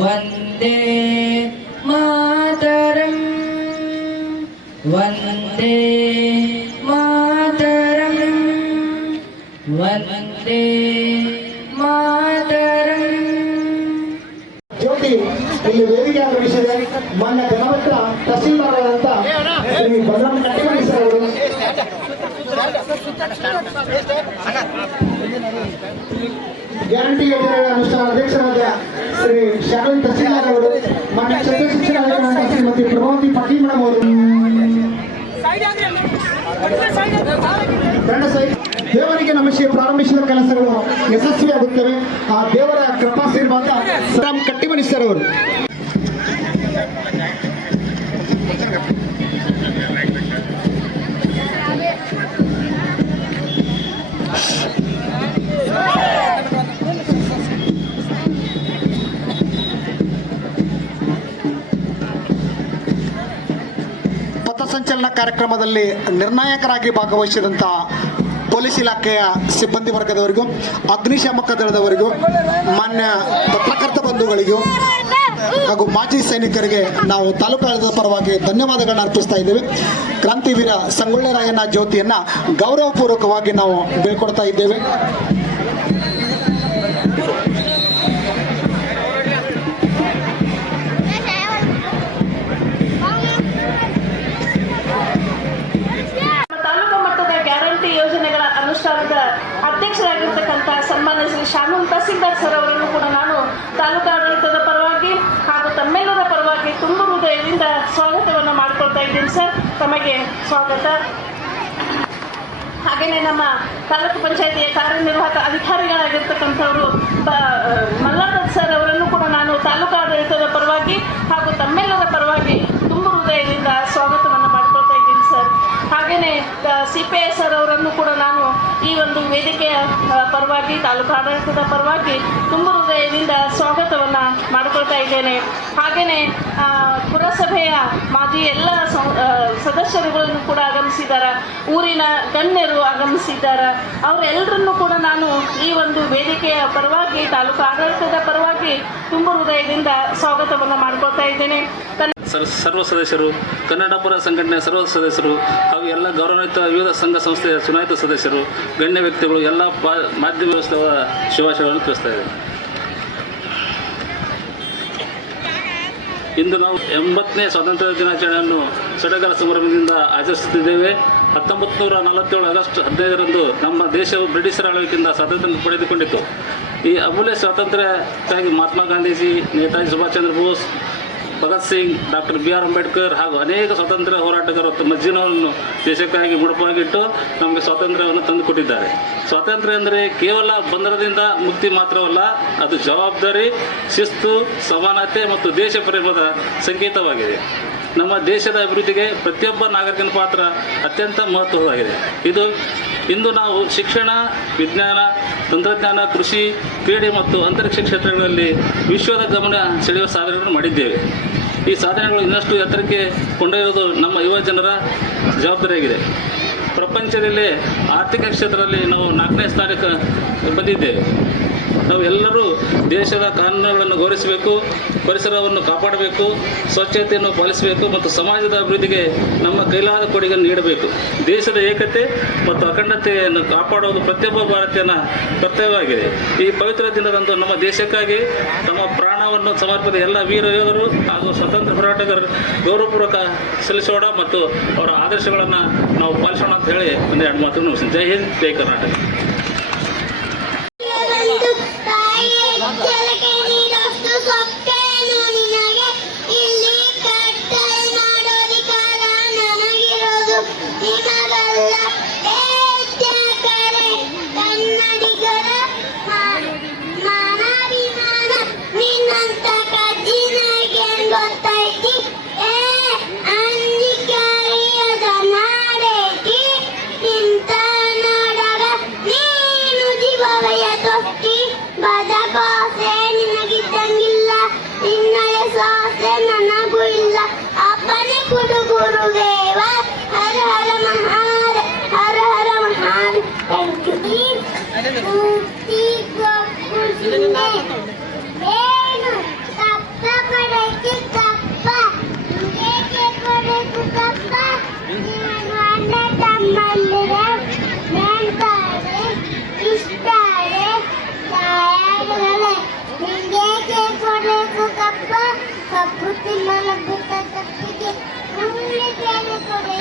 ವಂದೇ ಮಾತರಂ ವಂದೇ ಮಾತರಂ ವಂದೇ ಮಾತರಂ. ಜ್ಯೋತಿ ಇಲ್ಲಿ ವೇದಿಕೆ ಆಗಮಿಸಿದೆ. ಮಾನ್ಯ ಘನವತ್ರ ತಹಸೀಲ್ದಾರರಾದಂಥ ಶ್ರೀ ಬಲರಾಮ್ ಕಟ್ಟಿಮನಿ ಸರ್ ಅವರು ಗ್ಯಾರಂಟಿ ಯೋಜನೆಗಳ ಅನುಷ್ಠಾನ ಅಧ್ಯಕ್ಷರಾದ ಶ್ರೀ ಶಾಲನ್ ತಹಸೀಲ್ದಾರ್ ಅವರು, ಮಾನ್ಯ ಕ್ಷೇತ್ರ ಶಿಕ್ಷಣಾಧಿಕಾರಿ ಶ್ರೀಮತಿ ಪ್ರಭಾವತಿ ಪಾಟೀಲ್ ಮೇಡಮ್ ಅವರು, ದೇವರಿಗೆ ನಮಿಸಿ ಪ್ರಾರಂಭಿಸಿದ ಕೆಲಸಗಳು ಯಶಸ್ವಿಯಾಗುತ್ತವೆ. ಆ ದೇವರ ಕೃಪಾಶೀರ್ವಾದ ಬಲರಾಮ್ ಕಟ್ಟಿಮನಿ ಸರ್ ಅವರು. ಪಥಸಂಚಲನ ಕಾರ್ಯಕ್ರಮದಲ್ಲಿ ನಿರ್ಣಾಯಕರಾಗಿ ಭಾಗವಹಿಸಿದಂಥ ಪೊಲೀಸ್ ಇಲಾಖೆಯ ಸಿಬ್ಬಂದಿ ವರ್ಗದವರಿಗೂ, ಅಗ್ನಿಶಾಮಕ ದಳದವರಿಗೂ, ಮಾನ್ಯ ಪತ್ರಕರ್ತ ಬಂಧುಗಳಿಗೂ ಹಾಗೂ ಮಾಜಿ ಸೈನಿಕರಿಗೆ ನಾವು ತಾಲೂಕಾಡಳಿತದ ಪರವಾಗಿ ಧನ್ಯವಾದಗಳನ್ನ ಅರ್ಪಿಸ್ತಾ ಇದ್ದೇವೆ. ಕ್ರಾಂತಿವೀರ ಸಂಗೊಳ್ಳಿ ರಾಯಣ್ಣ ಜ್ಯೋತಿಯನ್ನು ಗೌರವಪೂರ್ವಕವಾಗಿ ನಾವು ಬೀಳ್ಕೊಡ್ತಾ ಇದ್ದೇವೆ. ಅಧ್ಯಕ್ಷರಾಗಿರ್ತಕ್ಕಂಥ ಸನ್ಮಾನ್ಯ ಶ್ರೀ ಶಾಮೂನ್ ತಹಸೀಲ್ದಾರ್ ಸರ್ ಅವರನ್ನು ಕೂಡ ನಾನು ತಾಲೂಕಾಡಳಿತದ ಪರವಾಗಿ ಹಾಗೂ ತಮ್ಮೆಲ್ಲರ ಪರವಾಗಿ ತುಂಬ ಹೃದಯದಿಂದ ಸ್ವಾಗತವನ್ನು ಮಾಡಿಕೊಳ್ತಾ ಇದ್ದೀನಿ ಸರ್. ತಮಗೆ ಸ್ವಾಗತ. ಹಾಗೆಯೇ ನಮ್ಮ ತಾಲೂಕು ಪಂಚಾಯಿತಿಯ ಕಾರ್ಯನಿರ್ವಾಹಕ ಅಧಿಕಾರಿಗಳಾಗಿರ್ತಕ್ಕಂಥವರು ಮಲ್ಲಾದತ್ ಸರ್ ಅವರನ್ನು ಕೂಡ ನಾನು ತಾಲೂಕಾಡಳಿತದ ಪರವಾಗಿ ಹಾಗೂ ತಮ್ಮೆಲ್ಲರ ಪರವಾಗಿ ತುಂಬ ಹೃದಯದಿಂದ ಸ್ವಾಗತವನ್ನು ಮಾಡಿಕೊಳ್ತಾ ಇದ್ದೀನಿ ಸರ್. ಹಾಗೆಯೇ CPI ಸರ್ ಅವರನ್ನು ಕೂಡ ನಾನು ಈ ಒಂದು ವೇದಿಕೆಯ ಪರವಾಗಿ ತಾಲೂಕಾಡಳಿತದ ಪರವಾಗಿ ತುಂಬ ಹೃದಯದಿಂದ ಸ್ವಾಗತವನ್ನು ಮಾಡಿಕೊಳ್ತಾ ಇದ್ದೇನೆ. ಹಾಗೆಯೇ ಪುರಸಭೆಯ ಮಾಜಿ ಎಲ್ಲ ಸದಸ್ಯರುಗಳನ್ನು ಕೂಡ ಆಗಮಿಸಿದ್ದಾರೆ, ಊರಿನ ಗಣ್ಯರು ಆಗಮಿಸಿದ್ದಾರೆ. ಅವರೆಲ್ಲರನ್ನೂ ಕೂಡ ನಾನು ಈ ಒಂದು ವೇದಿಕೆಯ ಪರವಾಗಿ ತಾಲೂಕು ಆಡಳಿತದ ಪರವಾಗಿ ತುಂಬ ಹೃದಯದಿಂದ ಸ್ವಾಗತವನ್ನು ಮಾಡಿಕೊಳ್ತಾ ಇದ್ದೇನೆ. ಸರ್ವ ಸದಸ್ಯರು, ಕನ್ನಡಪರ ಸಂಘಟನೆಯ ಸರ್ವ ಸದಸ್ಯರು ಹಾಗೂ ಎಲ್ಲ ಗೌರವಾನ್ವಿತ ವಿವಿಧ ಸಂಘ ಸಂಸ್ಥೆಯ ಚುನಾಯಿತ ಸದಸ್ಯರು, ಗಣ್ಯ ವ್ಯಕ್ತಿಗಳು, ಎಲ್ಲ ಮಾಧ್ಯಮ ವ್ಯವಸ್ಥೆಯ ಶುಭಾಶಯಗಳನ್ನು ತಿಳಿಸ್ತಾ ಇದ್ದೇವೆ. ಇಂದು ನಾವು 80ನೇ ಸ್ವಾತಂತ್ರ್ಯ ದಿನಾಚರಣೆಯನ್ನು ಸಡಗರ ಸಂಭ್ರಮದಿಂದ ಆಚರಿಸುತ್ತಿದ್ದೇವೆ. 1947 ಆಗಸ್ಟ್ 15ರಂದು ನಮ್ಮ ದೇಶವು ಬ್ರಿಟಿಷರ ಆಳ್ವಿಕೆಯಿಂದ ಸ್ವಾತಂತ್ರ್ಯ ಪಡೆದುಕೊಂಡಿತು. ಈ ಅಮೂಲ್ಯ ಸ್ವಾತಂತ್ರ್ಯಕ್ಕಾಗಿ ಮಹಾತ್ಮ ಗಾಂಧೀಜಿ, ನೇತಾಜಿ ಸುಭಾಷ್ ಚಂದ್ರ ಬೋಸ್, ಭಗತ್ ಸಿಂಗ್, ಡಾಕ್ಟರ್ BR ಅಂಬೇಡ್ಕರ್ ಹಾಗೂ ಅನೇಕ ಸ್ವಾತಂತ್ರ್ಯ ಹೋರಾಟಗಾರರು ತಮ್ಮ ಜೀವನವನ್ನು ದೇಶಕ್ಕಾಗಿ ಮುಡುಪಾಗಿಟ್ಟು ನಮಗೆ ಸ್ವಾತಂತ್ರ್ಯವನ್ನು ತಂದುಕೊಟ್ಟಿದ್ದಾರೆ. ಸ್ವಾತಂತ್ರ್ಯ ಅಂದರೆ ಕೇವಲ ಬಂಧನದಿಂದ ಮುಕ್ತಿ ಮಾತ್ರವಲ್ಲ, ಅದು ಜವಾಬ್ದಾರಿ, ಶಿಸ್ತು, ಸಮಾನತೆ ಮತ್ತು ದೇಶ ಪ್ರೇಮದ ಸಂಕೇತವಾಗಿದೆ. ನಮ್ಮ ದೇಶದ ಅಭಿವೃದ್ಧಿಗೆ ಪ್ರತಿಯೊಬ್ಬ ನಾಗರಿಕನ ಪಾತ್ರ ಅತ್ಯಂತ ಮಹತ್ವವಾಗಿದೆ. ಇಂದು ನಾವು ಶಿಕ್ಷಣ, ವಿಜ್ಞಾನ, ತಂತ್ರಜ್ಞಾನ, ಕೃಷಿ, ಕ್ರೀಡೆ ಮತ್ತು ಅಂತರಿಕ್ಷ ಕ್ಷೇತ್ರಗಳಲ್ಲಿ ವಿಶ್ವದ ಗಮನ ಸೆಳೆಯುವ ಸಾಧನೆಗಳನ್ನು ಮಾಡಿದ್ದೇವೆ. ಈ ಸಾಧನೆಗಳು ಇನ್ನಷ್ಟು ಎತ್ತರಕ್ಕೆ ಕೊಂಡೊಯ್ಯುವುದು ನಮ್ಮ ಯುವ ಜನರ ಜವಾಬ್ದಾರಿಯಾಗಿದೆ. ಪ್ರಪಂಚದಲ್ಲೇ ಆರ್ಥಿಕ ಕ್ಷೇತ್ರದಲ್ಲಿ ನಾವು 4ನೇ ಸ್ಥಾನಕ್ಕೆ ಬಂದಿದ್ದೇವೆ. ನಾವು ಎಲ್ಲರೂ ದೇಶದ ಕಾನೂನುಗಳನ್ನು ಗೌರವಿಸಬೇಕು, ಪರಿಸರವನ್ನು ಕಾಪಾಡಬೇಕು, ಸ್ವಚ್ಛತೆಯನ್ನು ಪಾಲಿಸಬೇಕು ಮತ್ತು ಸಮಾಜದ ಅಭಿವೃದ್ಧಿಗೆ ನಮ್ಮ ಕೈಲಾದ ಕೊಡುಗೆಯನ್ನು ನೀಡಬೇಕು. ದೇಶದ ಏಕತೆ ಮತ್ತು ಅಖಂಡತೆಯನ್ನು ಕಾಪಾಡುವುದು ಪ್ರತಿಯೊಬ್ಬ ಭಾರತೀಯನ ಕರ್ತವ್ಯವಾಗಿದೆ. ಈ ಪವಿತ್ರ ದಿನದಂದು ನಮ್ಮ ದೇಶಕ್ಕಾಗಿ ತಮ್ಮ ಪ್ರಾಣವನ್ನು ಸಮರ್ಪಿಸಿದ ಎಲ್ಲ ವೀರ ಯೋಧರು ಹಾಗೂ ಸ್ವತಂತ್ರ ಹೋರಾಟಗಾರರು ಗೌರವಪೂರ್ವಕ ಸಲ್ಲಿಸೋಣ ಮತ್ತು ಅವರ ಆದರ್ಶಗಳನ್ನು ನಾವು ಪಾಲಿಸೋಣ ಅಂತ ಹೇಳಿ ಒಂದೆರಡು ಮಾತು ಮುಗಿಸ್ತೀನಿ. ಜೈ ಹಿಂದ್, ಜೈ ಕರ್ನಾಟಕ. ಅಂಜಿಕಾರಿಯದ ನಾಡೇಕಿ ಇಂತ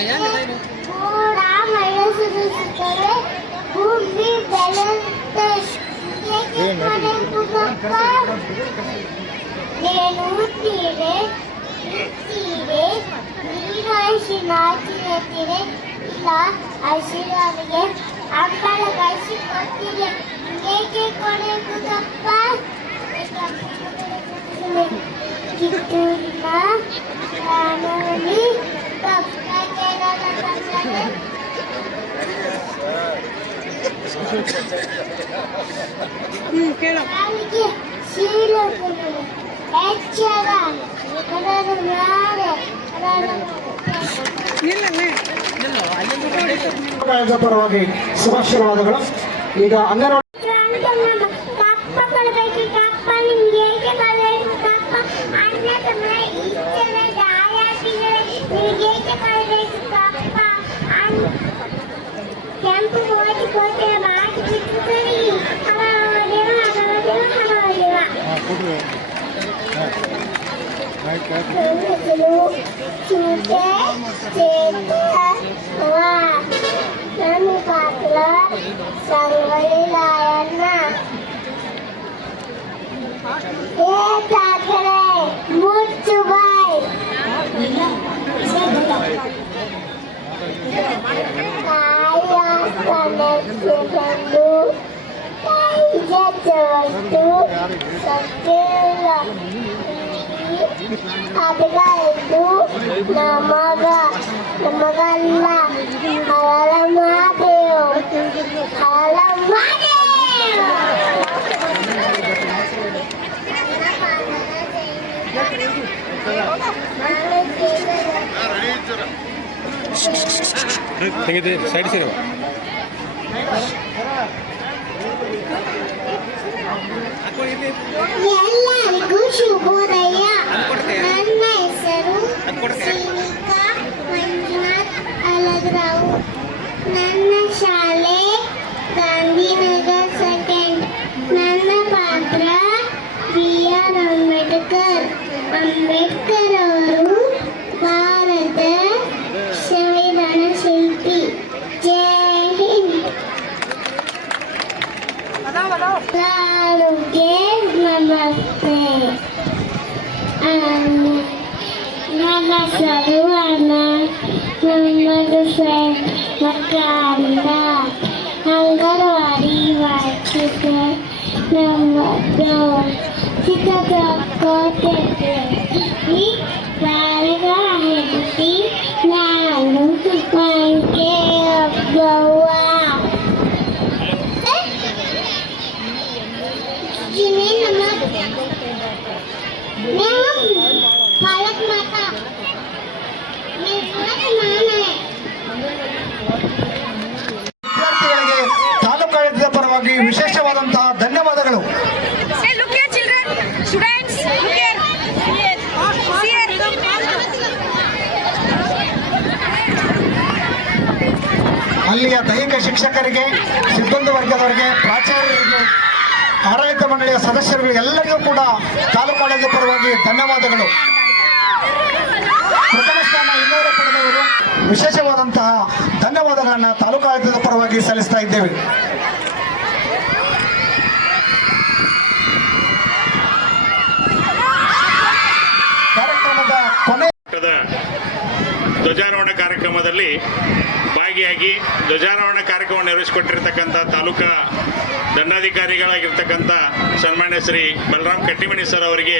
ಕೂಡ ಮಳೆ ಸುರಿಸುತ್ತವೆ, ಭೂಮಿ ಬೆಳೆಯುತ್ತೆ. ಏಕೆ ಮನೆ ಪುನಪ್ಪ? నేను ತೀರೆ ತೀರೆ ನೀರು ನಾಚಿನತ್ತಿರೆ ಇಲ್ಲ ಹಸಿರಾನಿಗೆ ಅಂಬಳ ಕಳಿಸಿ ಕೊಟ್ಟಿದೆ. ಏಕೆ ಕೊನೆಗುದಪ್ಪ? ಕಿತ್ತೂರಿನ ರಾಣಿ ಕಾಲಿಗೆ ಶೀಲಗಳು ಎಚ್ಚರ ಅದನ್ನು ಯಾರೇ ಪರವಾಗಿ ಶುಭಾಶೀರ್ವಾದಗಳು. ಈಗ ಅಂಗನವಾಡಿ ಕಪ್ಪ ಕೊಡಬೇಕು. ಕಪ್ಪ ನಿಮ್ಗೆ ಏಕೆ ಕೊಡಬೇಕು? ಕಪ್ಪ ಅಣ್ಣ ತಮ್ಮ ಇಷ್ಟರ ದಾಯಾತಿಗಳು ನಿಮ್ಗೆ ಏಕೆ ಕೊಡಬೇಕು? ಕಪ್ಪ ಕೆಂಪು ಮೋದಿ ಕೋಟೆ ಬಾಕಿ ಬಿಟ್ಟುಕೊಳ್ಳಿ. ಹಣ ಹೊಡೆವ ಚೂಟೆ ನನ್ನ ಪಾತ್ರ ಸಂಗೊಳ್ಳಿರಾಯಣ್ಣ ಮುಚ್ಚು ಬಾಯ್. ತಾಯಿಯ ಸ್ತನಕ್ಕೆ ಬಂದು ನೈಜ ವಸ್ತು ಸತ್ಯವಿಲ್ಲ ಅದಗದ್ದು ನಮಗಲ್ಲ ಹರಳ ಮಾದೇವ್ ಹರಳ ಮಾದೇವ್. ಎಲ್ಲರಿಗೂ ಶುಭೋದಯ. ನನ್ನ ಹೆಸರು ಶ್ರೀನಿಕಾ ಮಂಜುನಾಥ್ ಅಲಗ್ರಾವು. ನನ್ನ ಶಾಲೆ ಗಾಂಧಿನಗರ್ ಸೆಕೆಂಡ್. ನನ್ನ ಪಾತ್ರ BR ಅಂಬೇಡ್ಕರ್. ಅಂಬೇಡ್ಕರ್ ಅವರು ಭಾರತ ಸಂವಿಧಾನ ಶಿಲ್ಪಿ. ಜೈ ಹಿಂದ್. ಎಲ್ಲರಿಗೆ ನಮಸ್ತೆ. ನನ್ನ ಹೆಸರು ನಮ್ಮದು ಮಕ್ಕಳಿಂದ ಅಂಗನವಾಡಿ ವಾಚಿಕೆ ನಮ್ಮದು ಚಿತ್ರಕೋಟೆ ಈ ಬಾರಿಗ ಹೆಂಡತಿ ನಾನು ಮಂಕೆ ಒಬ್ಬವ್ವ. भारत माता ವಿದ್ಯಾರ್ಥಿಗಳಿಗೆ ತಾಲೂಕು ಆಡಳಿತದ ಪರವಾಗಿ ವಿಶೇಷವಾದಂತಹ ಧನ್ಯವಾದಗಳು. ಅಲ್ಲಿಯ ದೈಹಿಕ ಶಿಕ್ಷಕರಿಗೆ, ಸಿಬ್ಬಂದಿ ವರ್ಗದವರಿಗೆ, ಪ್ರಾಚಾರ್ಯರಿಗೆ, ಆಡಳಿತ ಮಂಡಳಿಯ ಸದಸ್ಯರುಗಳು ಎಲ್ಲರಿಗೂ ಕೂಡ ತಾಲೂಕು ಆಡಳಿತದ ಪರವಾಗಿ ಧನ್ಯವಾದಗಳು. ಪ್ರಥಮ ಸ್ಥಾನ 200 ಪಡೆದವರು ವಿಶೇಷವಾದಂತಹ ಧನ್ಯವಾದಗಳನ್ನು ತಾಲೂಕು ಆಡಳಿತದ ಪರವಾಗಿ ಸಲ್ಲಿಸ್ತಾ ಇದ್ದೇವೆ. ಕಾರ್ಯಕ್ರಮದ ಕೊನೆ ಧ್ವಜಾರೋಹಣ ಕಾರ್ಯಕ್ರಮದಲ್ಲಿ ಭಾಗಿಯಾಗಿ ಧ್ವಜಾರೋಹಣ ಕಾರ್ಯಕ್ರಮ ನಿರ್ವಹಿಸಿಕೊಟ್ಟಿರ್ತಕ್ಕಂಥ ತಾಲೂಕಾ ದಂಡಾಧಿಕಾರಿಗಳಾಗಿರ್ತಕ್ಕಂಥ ಸನ್ಮಾನ್ಯ ಶ್ರೀ ಬಲರಾಮ್ ಕಟ್ಟಿಮನಿ ಸರ್ ಅವರಿಗೆ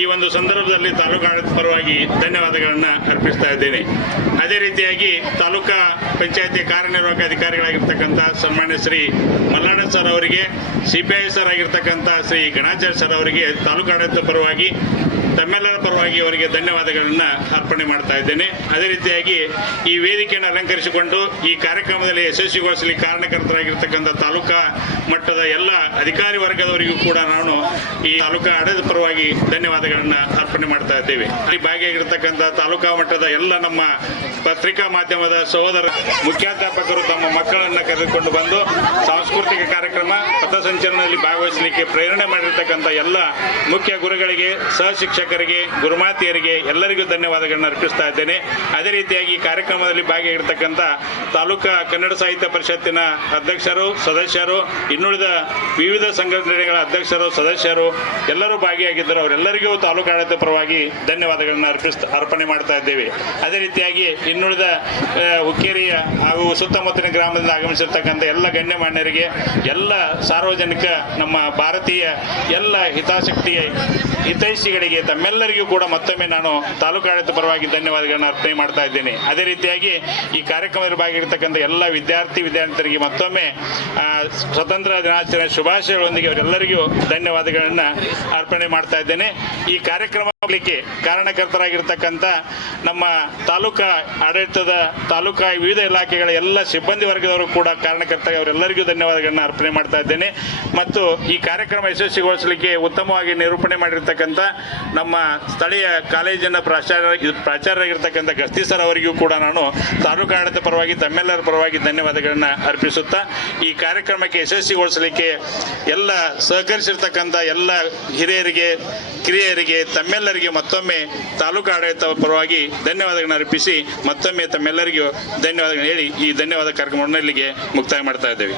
ಈ ಒಂದು ಸಂದರ್ಭದಲ್ಲಿ ತಾಲೂಕು ಆಡಳಿತ ಪರವಾಗಿ ಧನ್ಯವಾದಗಳನ್ನು ಅರ್ಪಿಸ್ತಾ ಇದ್ದೇನೆ. ಅದೇ ರೀತಿಯಾಗಿ ತಾಲೂಕಾ ಪಂಚಾಯತಿ ಕಾರ್ಯನಿರ್ವಾಹಕ ಅಧಿಕಾರಿಗಳಾಗಿರ್ತಕ್ಕಂಥ ಸನ್ಮಾನ್ಯ ಶ್ರೀ ಮಲ್ಲಾಡ ಸರ್ ಅವರಿಗೆ, CPI ಸರ್ ಆಗಿರ್ತಕ್ಕಂಥ ಶ್ರೀ ಗಣಾಚಾರ್ಯ ಸರ್ ಅವರಿಗೆ ತಾಲೂಕು ಆಡಳಿತ ಪರವಾಗಿ ತಮ್ಮೆಲ್ಲರ ಪರವಾಗಿ ಅವರಿಗೆ ಧನ್ಯವಾದಗಳನ್ನು ಅರ್ಪಣೆ ಮಾಡ್ತಾ ಇದ್ದೇನೆ. ಅದೇ ರೀತಿಯಾಗಿ ಈ ವೇದಿಕೆಯನ್ನು ಅಲಂಕರಿಸಿಕೊಂಡು ಈ ಕಾರ್ಯಕ್ರಮದಲ್ಲಿ ಯಶಸ್ವಿಗೊಳಿಸಲಿ ಕಾರಣಕರ್ತರಾಗಿರ್ತಕ್ಕಂಥ ತಾಲೂಕಾ ಮಟ್ಟದ ಎಲ್ಲ ಅಧಿಕಾರಿ ವರ್ಗದವರಿಗೂ ಕೂಡ ನಾನು ಈ ತಾಲೂಕಾ ಆಡಳಿತ ಪರವಾಗಿ ಧನ್ಯವಾದಗಳನ್ನು ಅರ್ಪಣೆ ಮಾಡ್ತಾ ಇದ್ದೇವೆ. ಅಲ್ಲಿ ಭಾಗಿಯಾಗಿರ್ತಕ್ಕಂಥ ತಾಲೂಕಾ ಮಟ್ಟದ ಎಲ್ಲ ನಮ್ಮ ಪತ್ರಿಕಾ ಮಾಧ್ಯಮದ ಸಹೋದರ ಮುಖ್ಯಾಧ್ಯಾಪಕರು ತಮ್ಮ ಮಕ್ಕಳನ್ನು ಕರೆದುಕೊಂಡು ಬಂದು ಸಾಂಸ್ಕೃತಿಕ ಕಾರ್ಯಕ್ರಮ ಪಥಸಂಚಲನದಲ್ಲಿ ಭಾಗವಹಿಸಲಿಕ್ಕೆ ಪ್ರೇರಣೆ ಮಾಡಿರ್ತಕ್ಕಂಥ ಎಲ್ಲ ಮುಖ್ಯ ಗುರುಗಳಿಗೆ, ಸಹ ಶಿಕ್ಷಕರಿಗೆ, ಗುರುಮಾತೆಯರಿಗೆ ಎಲ್ಲರಿಗೂ ಧನ್ಯವಾದಗಳನ್ನು ಅರ್ಪಿಸ್ತಾ ಇದ್ದೇನೆ. ಅದೇ ರೀತಿಯಾಗಿ ಈ ಕಾರ್ಯಕ್ರಮದಲ್ಲಿ ಭಾಗಿಯಾಗಿರ್ತಕ್ಕಂಥ ತಾಲೂಕಾ ಕನ್ನಡ ಸಾಹಿತ್ಯ ಪರಿಷತ್ತಿನ ಅಧ್ಯಕ್ಷರು, ಸದಸ್ಯರು, ಇನ್ನುಳಿದ ವಿವಿಧ ಸಂಘಟನೆಗಳ ಅಧ್ಯಕ್ಷರು, ಸದಸ್ಯರು ಎಲ್ಲರೂ ಭಾಗಿಯಾಗಿದ್ದರು. ಅವರೆಲ್ಲರಿಗೂ ತಾಲೂಕು ಆಡಳಿತ ಪರವಾಗಿ ಧನ್ಯವಾದಗಳನ್ನು ಅರ್ಪಣೆ ಮಾಡ್ತಾ ಇದ್ದೇವೆ. ಅದೇ ರೀತಿಯಾಗಿ ಇನ್ನುಳಿದ ಹುಕ್ಕೇರಿಯ ಹಾಗೂ ಸುತ್ತಮುತ್ತಲಿನ ಗ್ರಾಮದಿಂದ ಆಗಮಿಸಿರ್ತಕ್ಕಂಥ ಎಲ್ಲ ಗಣ್ಯಮಾನ್ಯರಿಗೆ, ಎಲ್ಲ ಸಾರ್ವಜನಿಕ ನಮ್ಮ ಭಾರತೀಯ ಎಲ್ಲ ಹಿತೈಷಿಗಳಿಗೆ ತಮ್ಮೆಲ್ಲರಿಗೂ ಕೂಡ ಮತ್ತೊಮ್ಮೆ ನಾನು ತಾಲೂಕು ಆಡಳಿತ ಪರವಾಗಿ ಧನ್ಯವಾದಗಳನ್ನು ಅರ್ಪಣೆ ಮಾಡ್ತಾ ಇದ್ದೇನೆ. ಅದೇ ರೀತಿಯಾಗಿ ಈ ಕಾರ್ಯಕ್ರಮದಲ್ಲಿ ಭಾಗಿರ್ತಕ್ಕಂಥ ಎಲ್ಲ ವಿದ್ಯಾರ್ಥಿನಿಯರಿಗೆ ಮತ್ತೊಮ್ಮೆ ಸ್ವತಂತ್ರ ದಿನಾಚರಣೆ ಶುಭಾಶಯಗಳೊಂದಿಗೆ ಅವರೆಲ್ಲರಿಗೂ ಧನ್ಯವಾದಗಳನ್ನು ಅರ್ಪಣೆ ಮಾಡ್ತಾ ಇದ್ದೇನೆ. ಈ ಕಾರ್ಯಕ್ರಮಕ್ಕೆ ಕಾರಣಕರ್ತರಾಗಿರ್ತಕ್ಕಂಥ ನಮ್ಮ ತಾಲೂಕಾ ಆಡಳಿತದ ತಾಲೂಕಾ ವಿವಿಧ ಇಲಾಖೆಗಳ ಎಲ್ಲ ಸಿಬ್ಬಂದಿ ವರ್ಗದವರು ಕೂಡ ಕಾರಣಕರ್ತರಾಗಿ ಅವರೆಲ್ಲರಿಗೂ ಧನ್ಯವಾದಗಳನ್ನು ಅರ್ಪಣೆ ಮಾಡ್ತಾ ಇದ್ದೇನೆ. ಮತ್ತು ಈ ಕಾರ್ಯಕ್ರಮ ಯಶಸ್ವಿಗೊಳಿಸಲಿಕ್ಕೆ ಉತ್ತಮವಾಗಿ ನಿರೂಪಣೆ ಮಾಡಿರ್ತಕ್ಕಂಥ ನಮ್ಮ ಸ್ಥಳೀಯ ಕಾಲೇಜಿನ ಪ್ರಾಚಾರ್ಯರಾಗಿರ್ತಕ್ಕಂಥ ಗಸ್ತಿ ಸರ್ ಅವರಿಗೂ ಕೂಡ ನಾನು ತಾಲೂಕು ಆಡಳಿತ ಪರವಾಗಿ ತಮ್ಮೆಲ್ಲರ ಪರವಾಗಿ ಧನ್ಯವಾದಗಳನ್ನು ಅರ್ಪಿಸುತ್ತಾ ಈ ಕಾರ್ಯಕ್ರಮಕ್ಕೆ ಯಶಸ್ವಿಗೊಳಿಸಲಿಕ್ಕೆ ಎಲ್ಲ ಸಹಕರಿಸಿರ್ತಕ್ಕಂಥ ಎಲ್ಲ ಹಿರಿಯರಿಗೆ, ಕಿರಿಯರಿಗೆ, ತಮ್ಮೆಲ್ಲರಿಗೆ ಮತ್ತೊಮ್ಮೆ ತಾಲೂಕು ಆಡಳಿತ ಪರವಾಗಿ ಧನ್ಯವಾದಗಳನ್ನು ಅರ್ಪಿಸಿ ಮತ್ತೊಮ್ಮೆ ತಮ್ಮೆಲ್ಲರಿಗೂ ಧನ್ಯವಾದಗಳನ್ನು ಹೇಳಿ ಈ ಧನ್ಯವಾದ ಕಾರ್ಯಕ್ರಮವನ್ನು ಇಲ್ಲಿಗೆ ಮುಕ್ತಾಯ ಮಾಡ್ತಾ ಇದ್ದೇವೆ.